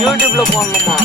யூடியூப்ல போடணுமா?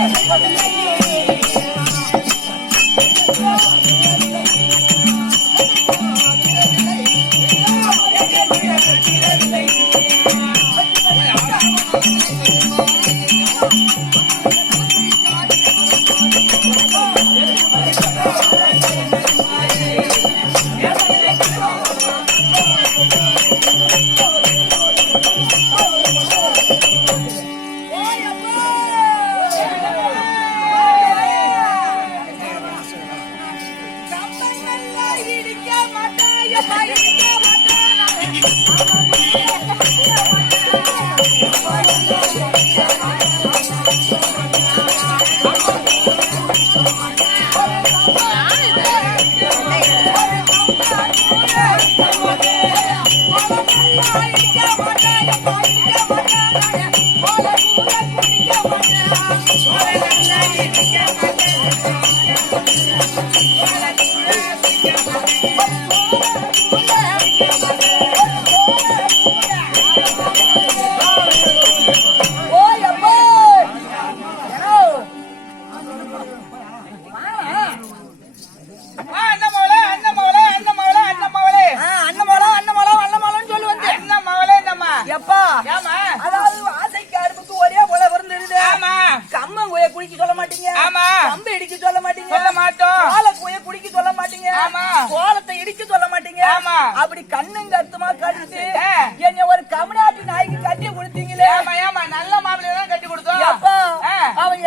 I'm you.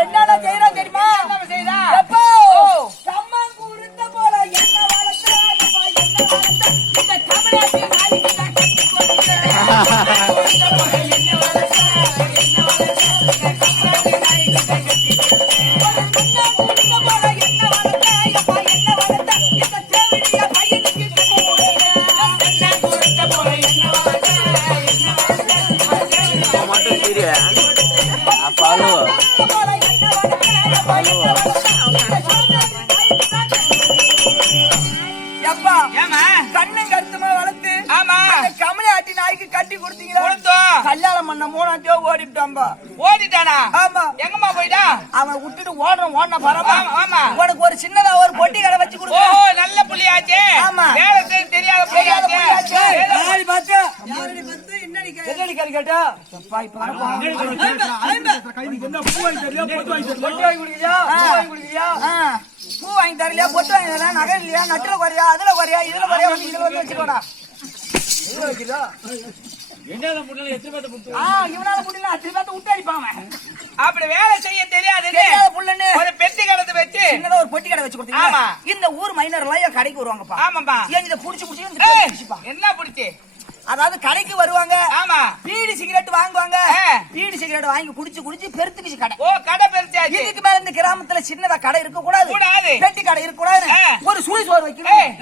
என்னென்ன செய்யறோம் தெரியும்? ஒரு பொட்டி கடை வச்சு ஓ கொடுக்குறேன் நல்ல புள்ளியாச்சே. ஆமா. வேலை செய்ய தெரியாத புள்ளியாச்சே? என்னடி கேட்டா? பொட்டு வாங்கி? பூ வாங்கி. பூ தரலையா? பொட்டு வாங்கி தரலையா? நகை இல்லையா? நட்டுல குறையா? அதுல குறையா? இதுல குறையா? வந்து இதுல வந்து வச்சுக்கோடா. இதுல வைக்கிறதா? ஆ, இவனால முடியல அத்தனை பேர்த்த விட்டு அடிப்பான் அவன். அப்படி வேலை செய்ய தெரியாத புள்ளன்னு ஒரு பெட்டி கடத்து வச்சு சின்னதா ஒரு பொட்டி கடை வச்சு கொடுத்தீங்க ஆமா. இந்த ஊர் மைனர் எல்லாம் கடைக்கு வருவாங்கப்பா ஆமாப்பா ஏன் இதை புடிச்சு புடிச்சு. என்ன புடிச்சு அதாவது கடைக்கு வருவாங்க ஆமா பீடி சிகரெட் வாங்குவாங்க. பீடி சிகரெட் வாங்கி குடிச்சு குடிச்சு பெருத்துக்குச்சு கடை ஓ கடை பெருச்சாச்சு இதுக்கு மேல இந்த கிராமத்துல சின்னதா கடை இருக்க கூடாது கூடாது. பெட்டி கடை இருக்க கூடாது. ஒரு சுழி சோறு வைக்கணும்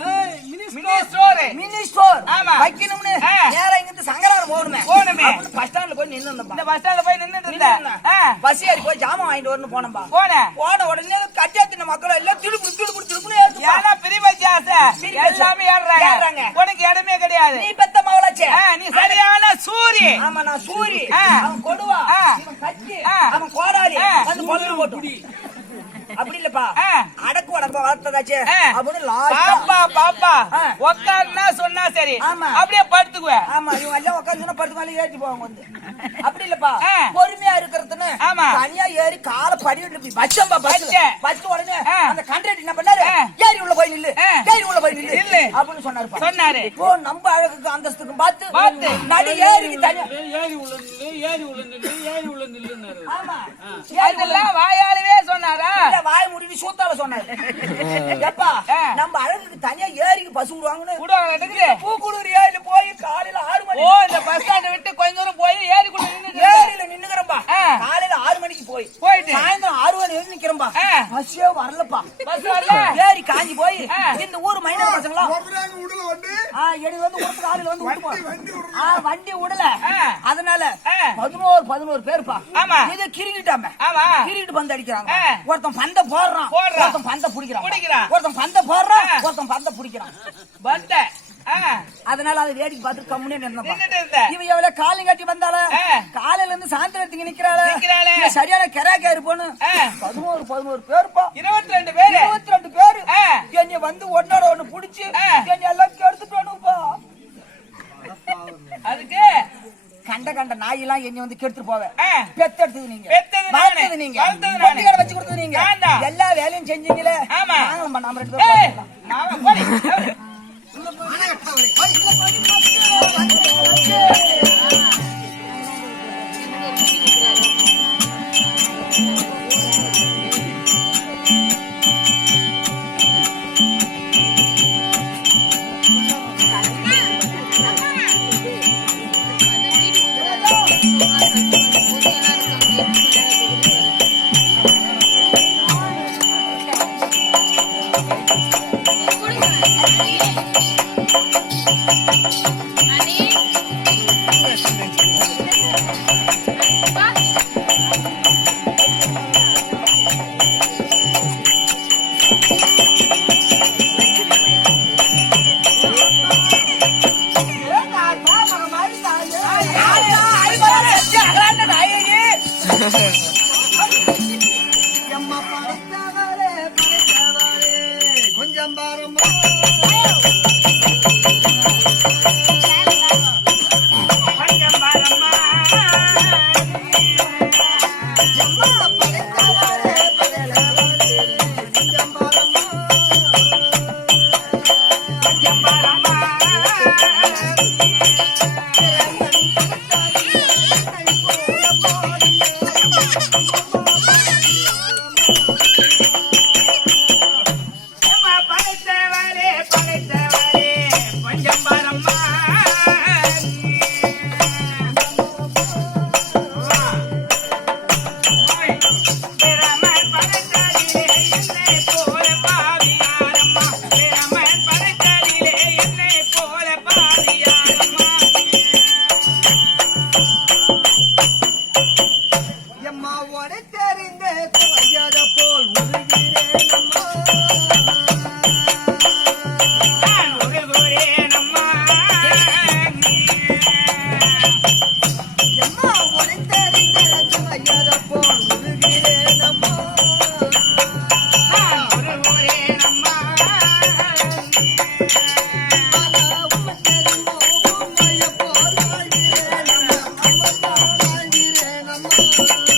மினி ஸ்டோரு மினி ஸ்டோர் ஆமா. வைக்கணும்னு. நேரா. பஸ் ஸ்டாண்ட்ல போய் நின்னு இந்த பஸ் ஸ்டாண்ட்ல போய் நின்னுட்டு இருந்த ஆ, பஸ் ஏறி போய் ஜாமான் வாங்கிட்டு வரணும் போனோம்பா போனேன். போன உடனே கட்டியா தின்ன மக்கள் எல்லாம் திடுக்குடு திடுக்குன்னு ஏத்துப்பா. ஏன்னா பிரிவச்சி ஆசை. எல்லாமே ஏறுறாங்க. உனக்கு இடமே கிடையாது. நீ பெத்த மவளாச்சே ஆ, நீ சரியான சூரி. ஆமா நான் சூரி. அவன் கொடுவா. கட்சி ஆ. அவன் கோடாரி. வந்து போட்டு. அப்படி இல்லப்பா. அடக்கு உடம்ப வளர்த்ததாச்சே. அப்படின்னு பாப்பா பாப்பா ஆ. உக்காருன்னா சொன்னா சரி ஆமா. அப்படியே படுத்துக்குவேன் ஆமா இவங்க எல்லாம் உட்காந்து சொன்னா படுத்து மேலே ஏற்றி போவாங்க வந்து அப்படி இல்லப்பா. பொறுமையா இருக்கிறதுன்னு ஆமா. தனியா ஏறி கால போய் வச்சம்பா பஸ் வச்சேன். வச்ச உடனே. அந்த கண்ட்ரக்டர் என்ன பண்ணாரு. ஏறி உள்ள போய் நில்லு. ஏறி உள்ள போய் நில்லு நில்லு. அப்படின்னு சொன்னாருப்பா சொன்னாரு இப்போ நம்ம அழகுக்கு அந்தஸ்துக்கும் பார்த்து பார்த்து. நடு ஏறிக்கு தனியா ஏறி உள்ள நில்லு ஏறி உள்ள நில்லு ஏறி உள்ள நில்லுன்னாரு ஆமா ஏறி உள்ள வாயாலவே சொன்னாரா இல்ல, வாய் மூடிட்டு சூத்தால சொன்னாரு எப்பா ஆ. நம்ம அழகுக்கு தனியா ஏரிக்கு பஸ் விடுவாங்கன்னு விடுவாங்க எடுக்குது பூக்குளூர் ஏரியில போய் காலையில ஆறு மணி ஓ இந்த பஸ் ஸ்டாண்ட விட்டு கொஞ்ச தூரம் போய் ஏரிக்குள்ள நின்னுட்டு ஏரியில நின்னுக்கிறம்பா ஆ. காலையில ஆறு மணிக்கு போய் போயிட்டு. சாயந்தரம் ஆறு மணி வரைக்கும் நிக்கிறம்பா ஆ. பஸ்ஸே வரலப்பா பஸ் வரல ஏரி காஞ்சி போய் ஆ. இந்த ஊர் மைனர் உடல வந்து எடி. வண்டி விடல. அதனால. பதினோரு பதினோரு பேருப்பா. இதை கிரிக்கிட்டாம கிரிக்கிட்டு பந்து அடிக்கிறாங்க. ஒருத்தன் பந்த போடுறான் போடுறான். ஒருத்தன் பந்த புடிக்கிறான் புடிக்கிறான். ஒருத்தன் பந்த போடுறான் ஆ. ஒருத்தன் பந்த புடிக்கிறான் வந்த ஆ, அதனால அது வேடிக்கை பார்த்து கம்முனே நின்னப்பா நின்னுட்டு இருந்த இவ எவ்வளவு காலையும் கட்டி வந்தால ஆ. காலையில இருந்து சாயந்தரத்துக்கு நிக்கிறாள? சரியான கெராக்கா இருப்போன்னு. பதினோரு பதினோரு பேருப்பா இருபத்தி ரெண்டு பேரு. இருபத்தி ரெண்டு பேரு. என்னை வந்து ஒன்னோட ஒண்ணு புடிச்சு. என்னை எல்லாம் கெடுத்துட்டானுப்பா அதுக்கு? கண்ட கண்ட நாயெல்லாம் என்னை வந்து கெடுத்துட்டு போவேன் ஆ, பெத்தெடுத்தது நீங்க. வளர்த்தது நீங்க. பொட்டி கடை வச்சு கொடுத்தது நீங்க. எல்லா வேலையும் செஞ்சீங்களே. நாங்களும் பண்ணாம ரெண்டு ஏய், fuck.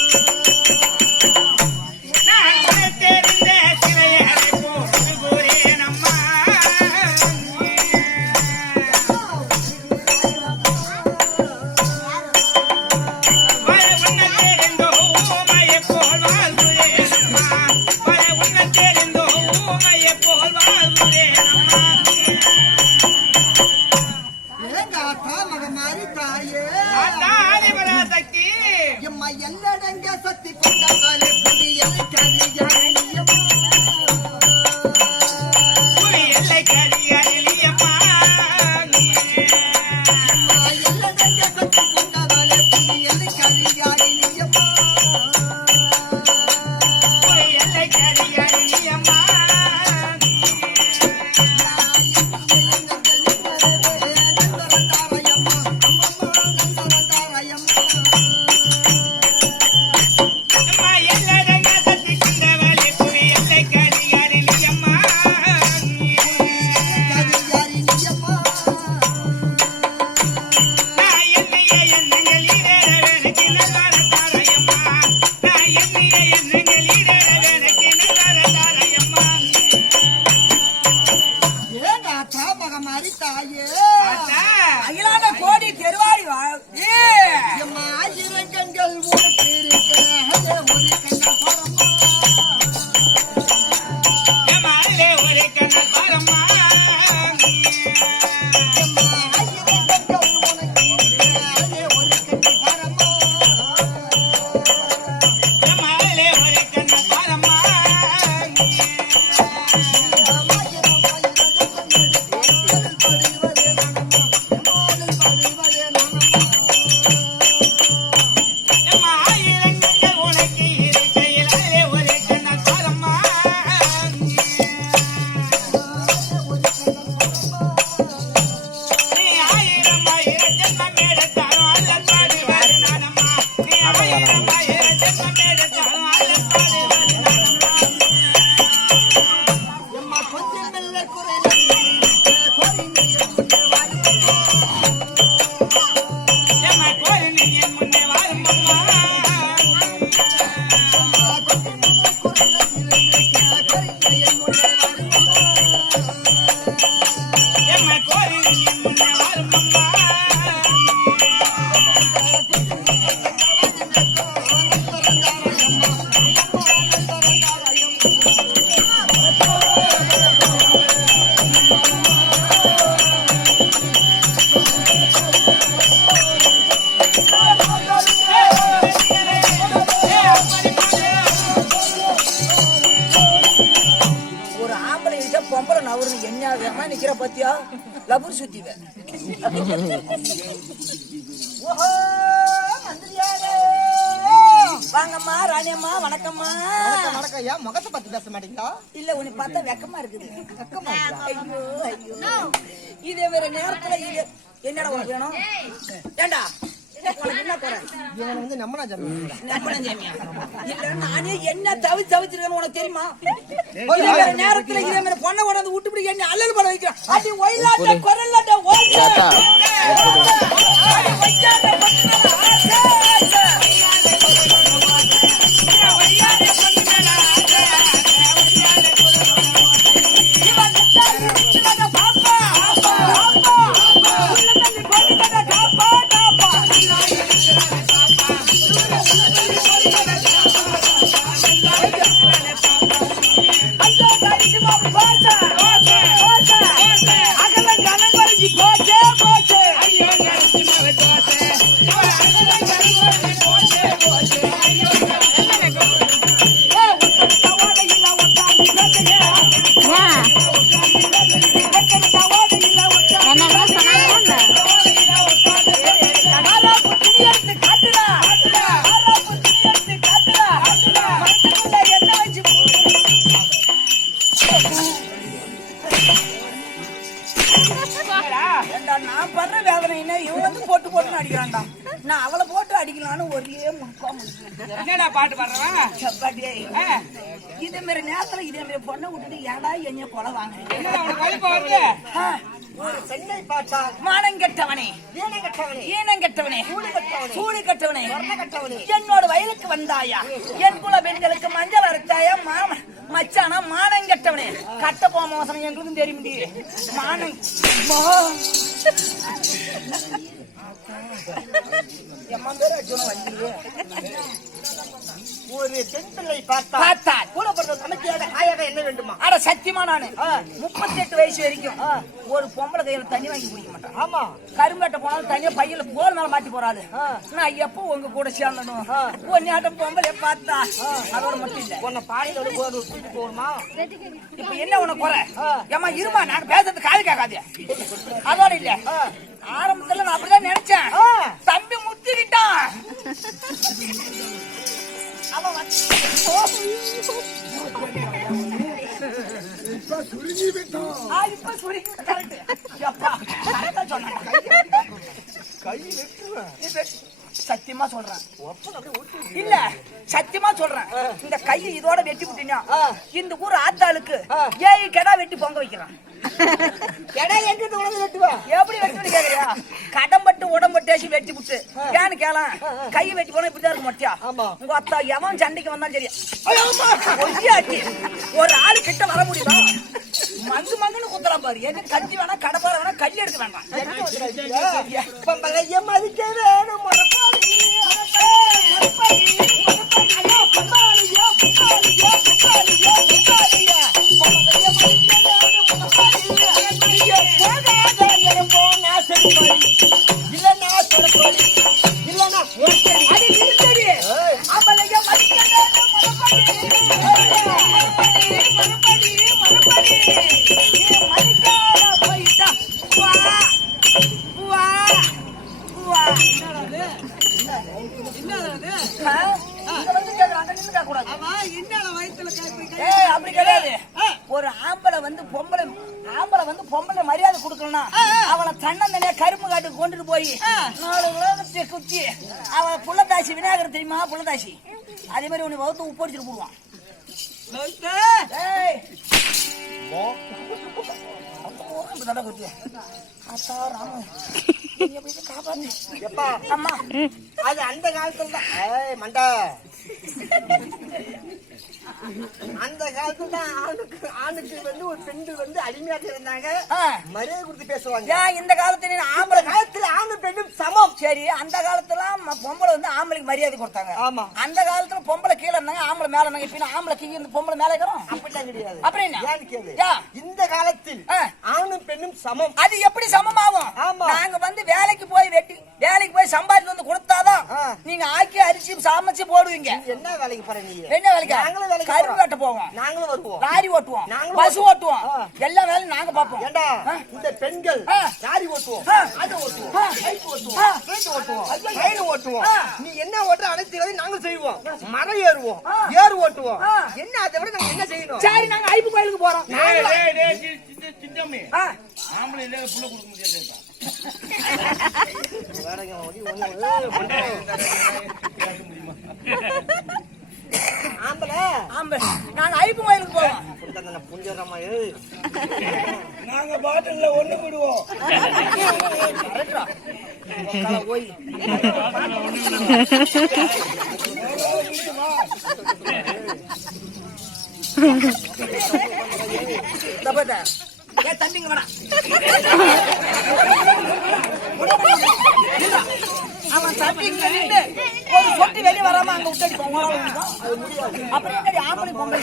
ஐயோ ஐயோ இது வேற நேரத்துல இது என்னடா உனக்கு வேணும் ஏண்டா என்ன தவி தவிச்சிருக்கேன்னு உனக்கு தெரியுமா நேரத்துல இதே மாதிரி பொண்ணை கொண்டாந்து விட்டு பிடிக்க என்ன அல்லல் பட வைக்கிறான் அப்படி ஒயிலாட்ட மச்சானா மானம் கெட்டவனே கட்ட போக மோசனம் எங்களுக்கும் தெரியும் மானம். எம்மா பேர் அர்ஜுன. ஒரு பெண் பிள்ளை பார்த்தால் பார்த்தால் கூட பிறந்த தனக்கியாக ஆயாக என்ன வேண்டுமா? அட சத்தியமா நானு. முப்பத்தி எட்டு வயசு வரைக்கும். ஒரு பொம்பளை கையில தண்ணி வாங்கி குடிக்க மாட்டேன். ஆமா. கரும்பேட்டை போனாலும் தனியா பையில போல் மேல மாட்டி போறாது நான் எப்போ உங்க கூட சேர்ந்தனும் ஒன்னாட்டம் பொம்பளை பார்த்தா. அதோட மட்டும் இல்ல. உன்னை பாடியில் ஒரு போது கூட்டிட்டு போகணுமா? இப்ப என்ன உனக்கு குறை? ஏமா இருமா நான் பேசுறது காது கேட்காது. அதோட இல்ல. ஆரம்பத்துல நான் அப்படிதான் நினைச்சேன். தம்பி முத்திக்கிட்டான். அவன் வந்து- இப்ப சுருங்கி correct. எப்பா, சத்தியமா சொல்றேன் இல்ல சத்தியமா சொல்றேன் இந்த கையை இதோட வெட்டி விட்டீங்க இந்த ஊர் ஆத்தாளுக்கு ஏழு கெடா வெட்டி பொங்க வைக்கிறான் எடா எங்கிட்டு உனக்கு வெட்டுவா எப்படி வெட்டுன்னு கேக்குறியா கடம்பட்டு உடம்பட்டேசி வெட்டி விட்டு ஏன்னு கேளாம் கை வெட்டி போனா இப்படிதான் இருக்க மாட்டியா. உங்க அத்தா எவன் சண்டைக்கு வந்தாலும் சரி. ஒய்யாட்டி ஒரு ஆளு கிட்ட வர முடியுதா மங்கு மங்குன்னு குத்துறான் பாரு. என்ன கத்தி வேணா கடப்பார வேணா கல் எடுக்க வேண்டாம். பொம்பளைய மதிக்க வேணும்? முறப்பாளி. அதே மாதிரி உன்னை வகுத்து உப்பு அடிச்சுட்டு போடுவான். அது அந்த காலத்துல தான். ஏய் மண்டா. அந்த காலத்துல ஆணுக்கு ஆணுக்கு வந்து ஒரு பெண்கள் வந்து அடிமையாக இருந்தாங்க. மரியாதை கொடுத்து பேசுவாங்க. இந்த காலத்துல ஆம்பளை காலத்துல ஆணும் பெண்ணும் சமம். சரி. அந்த காலத்துல பொம்பளை வந்து ஆம்பளைக்கு மரியாதை கொடுத்தாங்க. ஆமா. அந்த காலத்துல பொம்பளை கீழே இருந்தாங்க ஆம்பளை மேல இருந்தாங்க. இப்ப ஆம்பளை கீழே இருந்து பொம்பளை மேல இருக்கிறோம்? அப்படிலாம் கிடையாது. யா. இந்த காலத்தில். ஆணும் பெண்ணும் சமம். அது எப்படி சமமாகும்? ஆமா. நாங்க வந்து வேலைக்கு போய் வெட்டி வேலைக்கு போய் சம்பாதிச்சு வந்து கொடுத்தாதான். நீங்க ஆக்கி அரிசி சமைச்சு போடுவீங்க. என்ன வேலைக்கு போற நீ? என்ன வேலைக்கு? வேலைக்கு கரும்பு. வெட்ட போவோம் நாங்களும் வருவோம் லாரி ஓட்டுவோம் நாங்களும் பஸ் ஓட்டுவோம். எல்லா வேலையும் நாங்க பாப்போம் ஏண்டா இந்த பெண்கள். லாரி ஓட்டுவோம். ஆட்டோ ஓட்டுவோம். பைக் ஓட்டுவோம். வீட்டு ஓட்டுவோம் ஐயோ. ட்ரெயின் ஓட்டுவோம். நீ என்ன ஓட்டுற அனைத்து வேலையும் நாங்க செய்வோம் மரம் ஏறுவோம். ஏறு ஓட்டுவோம். என்ன அதை விட நாங்க என்ன செய்யணும் சரி நாங்க ஐப்பு கோயிலுக்கு போறோம். ஆம்பளை இல்ல, புள்ள கொடுக்க முடியாது வேறங்க, மண்டை. ஆம்பளை. ஆம்பளை. நாங்க ஐப்பு கோயிலுக்கு போவோம். புண்டை புஞ்சரமா ஏய் நாங்க பாட்டில்ல ஒண்ணு விடுவோம் கரெக்டா போய். ஏன் தம்பிங்க அவன் தம்பிங்க நின்று ஒரு சொட்டு வெளியே வராம அங்க விட்டு முடியும்? அப்புறம் என்னடி ஆம்பளை பொம்பளை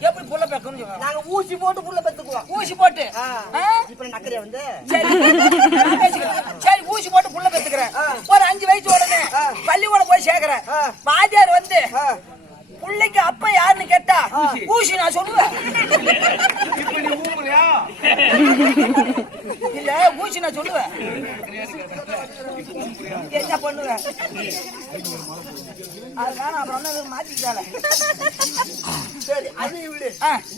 எப்படி நாங்க ஊசி போட்டு புள்ள பெத்துக்குவோம். ஊசி போட்டு? இப்ப வந்து? சரி. ஊசி போட்டு புள்ள பெத்துக்கிறேன். ஒரு அஞ்சு வயசு உடனே ஆ. பள்ளிக்கூடம் போய் சேர்க்கிறேன். வாத்தியார் வந்து. பிள்ளைக்கு அப்ப யாருன்னு கேட்டா ஊசி நான் சொல்லுவேன். இப்ப நீ ஊம்புறியா? இல்ல ஊசி நான் சொல்லுவேன். என்ன பண்ணுவேன்? அதனால அப்புறம் மாத்திக்கிட்டால சரி அது விடு.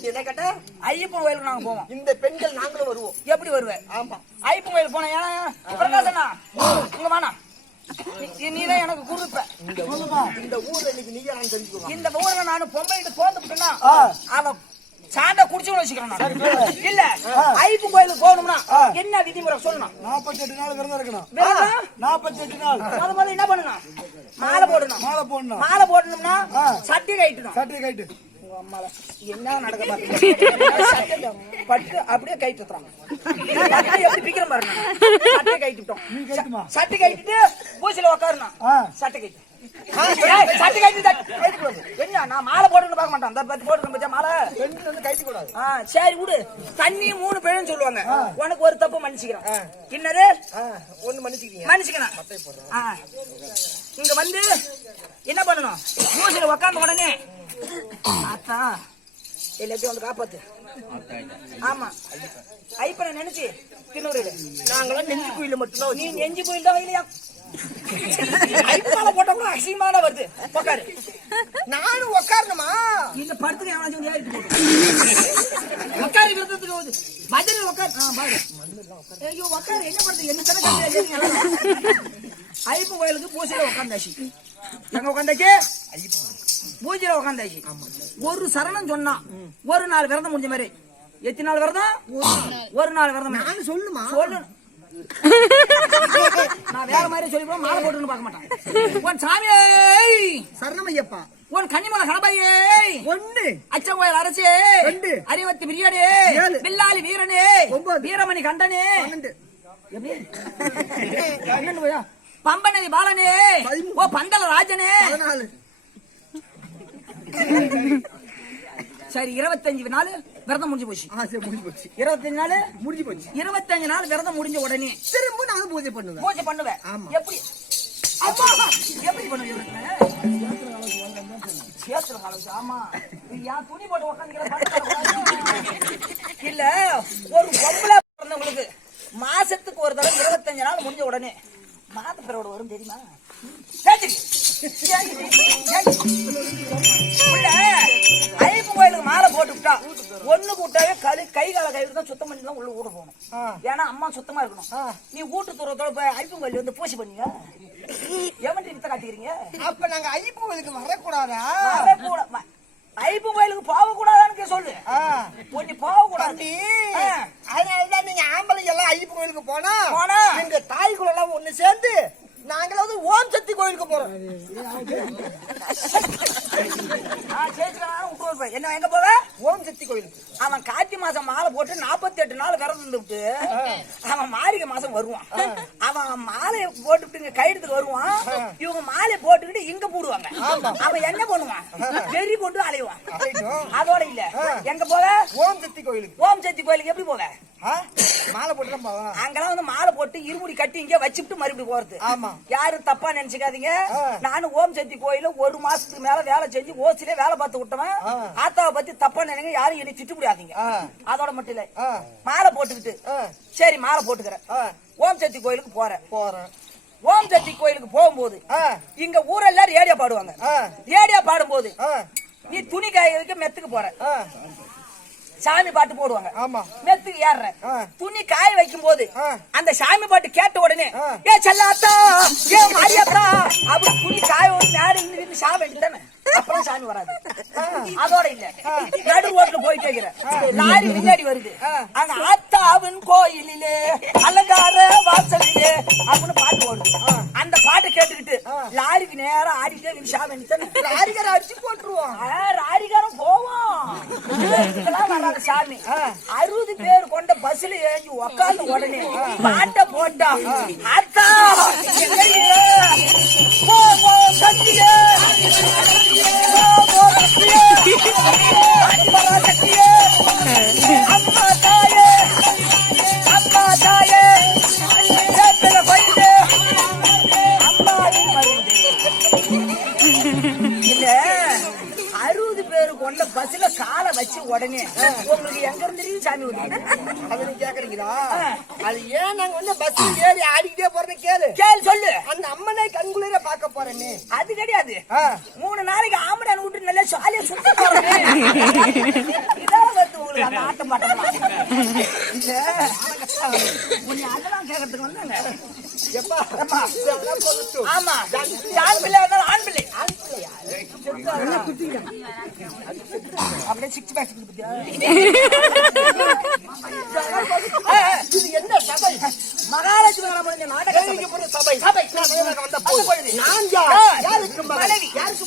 என்ன கேட்டா? ஐயப்பன் கோயிலுக்கு நாங்க போவோம். இந்த பெண்கள் நாங்களும் வருவோம். எப்படி வருவேன்? ஆமா. ஐயப்பன் கோயில் போனேன். ஏன்னா பிரகாசனா இங்க வானா நீ- நீதான் எனக்கு குருப்ப இந்த ஊர்ல இன்னைக்கு நீங்க நான் இந்த ஊர்ல நான் பொம்பளைட்டு தோந்துட்டேன்னா அவன் சாண்டை குடிச்சு வச்சுக்கிறேன். இல்ல கோயிலுக்கு போகணும்னா என்ன விதிமுறை சொல்லணும்? நாற்பத்தெட்டு நாள் விரதம் இருக்கணும். விரதம்? நாற்பத்தெட்டு நாள். முத முதல்ல என்ன பண்ணணும்? மாலை போடணும். மாலை போடணும். மாலை போடணும்னா சட்டி சட்டை கைட்டு அம்மால என்ன நடக்க பட்டு அப்படியே கைட்டுறான் எப்படி பிக்கிறோம் பாருங்க சட்டை கைட்டுட்டோம் சட்டை கைட்டுட்டு பூசில ஆ. சட்டை கைட்டு. சட்டை கைட்டு என்ன நான் மாலை போட்டுன்னு பார்க்க மாட்டேன். அந்த பத்தி போட்டு மாலை? வந்து கைட்டு கூடாது சரி விடு. தண்ணி மூணு பேரும் சொல்லுவாங்க. உனக்கு ஒரு தப்பு மன்னிச்சுக்கிறேன். என்னது? ஒண்ணு மன்னிச்சுக்கிறீங்க. மன்னிச்சுக்கணும் ஆ. இங்க வந்து என்ன பண்ணணும்? மூசில உக்காந்த உடனே எல்லாத்தையும் வந்து காப்பாத்து. ஆமா. ஐப்பனை நினைச்சு தின்னூரு நாங்களாம் நெஞ்சு குயில மட்டும்தான் நீ. நெஞ்சு இல்லையா? ஐப்பால போட்ட கூட அசிங்கமான வருது. உக்காரு. நானும் உக்காரணுமா? இந்த படத்துக்கு எவனாச்சும் போட்டு உக்காரு விருந்தத்துக்கு வந்து. பஜனை உக்காரு. ஆ பாரு. ஐயோ உக்காரு. என்ன பண்றது? என்ன கணக்கு ஐப்பு கோயிலுக்கு பூசையில உட்காந்தாச்சு எங்க உட்காந்தாச்சு பூஜையில உட்காந்தாச்சு ஒரு சரணம் சொன்னா ஒரு நாள் விரதம் முடிஞ்ச மாதிரி. எத்தனை நாள் விரதம்? ஒரு நாள் விரதம். நான் சொல்லுமா? சொல்லணும் நான் வேற மாதிரி சொல்லி போய் மாலை போட்டுன்னு பார்க்க மாட்டேன். உன் சாமியே சரணம் ஐயப்பா உன் கன்னிமலை கணபையே ஒண்ணு. அச்சங்கோயில் அரசே ரெண்டு. அறிவத்தி பிரியாணி ஏழு. பில்லாளி வீரனே. வீரமணி கண்டனே பன்னெண்டு? பம்பநதி பாலனே. ஓ பந்தல ராஜனே. சரி இருபத்தஞ்சு நாள் விரதம் முடிஞ்சு போச்சு. முடிஞ்சு போச்சு. இருபத்தஞ்சு நாள் முடிஞ்சு போச்சு. இருபத்தஞ்சு நாள் விரதம் முடிஞ்ச உடனே திரும்ப நானும் பூஜை பண்ணுவேன். பூஜை பண்ணுவேன். எப்படி? அம்மா! எப்படி பண்ணுவீங்க சேத்துல ஆமா. துணி போட்டு உட்காந்து இல்ல ஒரு பொம்பளை பிறந்தவங்களுக்கு மாசத்துக்கு ஒரு தடவை இருபத்தஞ்சு நாள் முடிஞ்ச உடனே மாத பிறவோட வரும் தெரியுமா? ஐயப்பன் கோயிலுக்கு மாலை போட்டுவிட்டா ஒண்ணு கூட்டாவே கழு கை கால கழுவி தான் சுத்தம் பண்ணி தான் உள்ள ஊட போகணும் ஏன்னா அம்மா சுத்தமா இருக்கணும் நீ வீட்டு தூரத்தோட போய் ஐயப்பன் கோயில் வந்து பூசி பண்ணீங்க எவன்ட்டு வித்த காட்டிக்கிறீங்க அப்ப நாங்க ஐயப்பன் கோயிலுக்கு வரக்கூடாதா ஐயப்பன் கோயிலுக்கு போக கூடாதான்னு சொல்லு. பொண்ணு போக கூடாது. அதனாலதான் நீங்க ஆம்பளைங்க எல்லாம் ஐயப்பன் கோயிலுக்கு போனா போனா? எங்க தாய்க்குள்ள எல்லாம் ஒண்ணு சேர்ந்து நாங்களாவது ஓம் சக்தி கோயிலுக்கு போறோம். என்ன எங்க போவ? ஓம் சக்தி கோயிலுக்கு. அவன் கார்த்தி மாசம் மாலை போட்டு நாற்பத்தி எட்டு நாள் விரதம் இருந்துட்டு அவன் மாரிக மாசம் வருவான். அவன் மாலையை போட்டுட்டு கையெடுத்துக்கு வருவான். இவங்க மாலையை போட்டுக்கிட்டு இங்க போடுவாங்க. அவன் என்ன பண்ணுவான்? வெறி போட்டு அலைவான். அதோட இல்ல. எங்க போவ? ஓம் சக்தி கோயிலுக்கு. ஓம் சக்தி கோயிலுக்கு எப்படி போவ? மாலை போட்டு அங்கெல்லாம் வந்து மாலை போட்டு இருமுடி கட்டி இங்க வச்சுட்டு மறுபடியும் போறது. ஆமா. யாரும் தப்பா நினைச்சுக்காதீங்க. நானும் ஓம் சக்தி கோயில ஒரு மாசத்துக்கு மேல வேலை செஞ்சு ஓசிலே வேலை பார்த்து விட்டவன். ஆத்தாவை பத்தி தப்பா நினைங்க யாரும் என்னை திட்டு முடியாதீங்க. அதோட மட்டும் இல்ல. மாலை போட்டுக்கிட்டு. சரி மாலை போட்டுக்கிறேன். ஓம் சக்தி கோயிலுக்கு போறேன் போறேன் ஓம் சக்தி கோயிலுக்கு போகும்போது. இங்க ஊரெல்லாம் ரேடியோ பாடுவாங்க. ரேடியோ பாடும்போது. நீ துணி காய வைக்க மெத்துக்கு போற. சாமி பாட்டு போடுவாங்க ஆமா மெத்துக்கு ஏறுற ஆ. துணி காய வைக்கும் போது. அந்த சாமி பாட்டு கேட்ட உடனே. ஏ செல்லாத்தா ஏ மாரியாத்தா அப்படி துணி காய வந்து மேல இருந்து சாமி வேண்டியதானே அப்புறம் சாமி வராது. அதோட இல்ல. நடு ரோட்ல போயிட்டு இருக்கிற லாரி முன்னாடி வருது. அங்க ஆத்தாவின் கோயிலிலே அலங்கார வாசலிலே அப்படின்னு பாட்டு ஓடுது அந்த பாட்டை கேட்டுக்கிட்டு லாரிக்கு நேரா ஆடிக்கிட்டே நின்னு சாமி லாரிக்கார அடிச்சு போட்டுருவோம் ராரிகாரம் போவோம் வராது சாமி. அறுபது பேர் கொண்ட பஸ்ல ஏறி உக்காந்து உடனே பாட்ட போட்டா அத்தா? போ, போ, சக்தியே. போ, போ, அம்மா தாயே அம்மா தாயே. கொண்ட பஸ்ல காலை வச்சு உடனே உங்களுக்கு எங்க இருந்து சாமி வருது அது நீ கேக்குறீங்களா அது ஏன் நாங்க வந்து பஸ் ஏறி ஆடிக்கிட்டே போறேன்னு கேளு. கேள் சொல்லு. அந்த அம்மனை கண்குளிர பார்க்க போறேன்னு அது கிடையாது. மூணு நாளைக்கு ஆம்பளை விட்டு நல்லா சாலியா சுத்த போறேன். ஆமா. ஆண் பிள்ளை ஆண் பிள்ளை. ஆண் பிள்ளையா? என்ன குத்திங்க அப்படியே சிக்ஸ் பேக் சபை? நாடகம் சபை. சபை. வந்த பொழுது நான் யார்? யாருக்கு யாருக்கு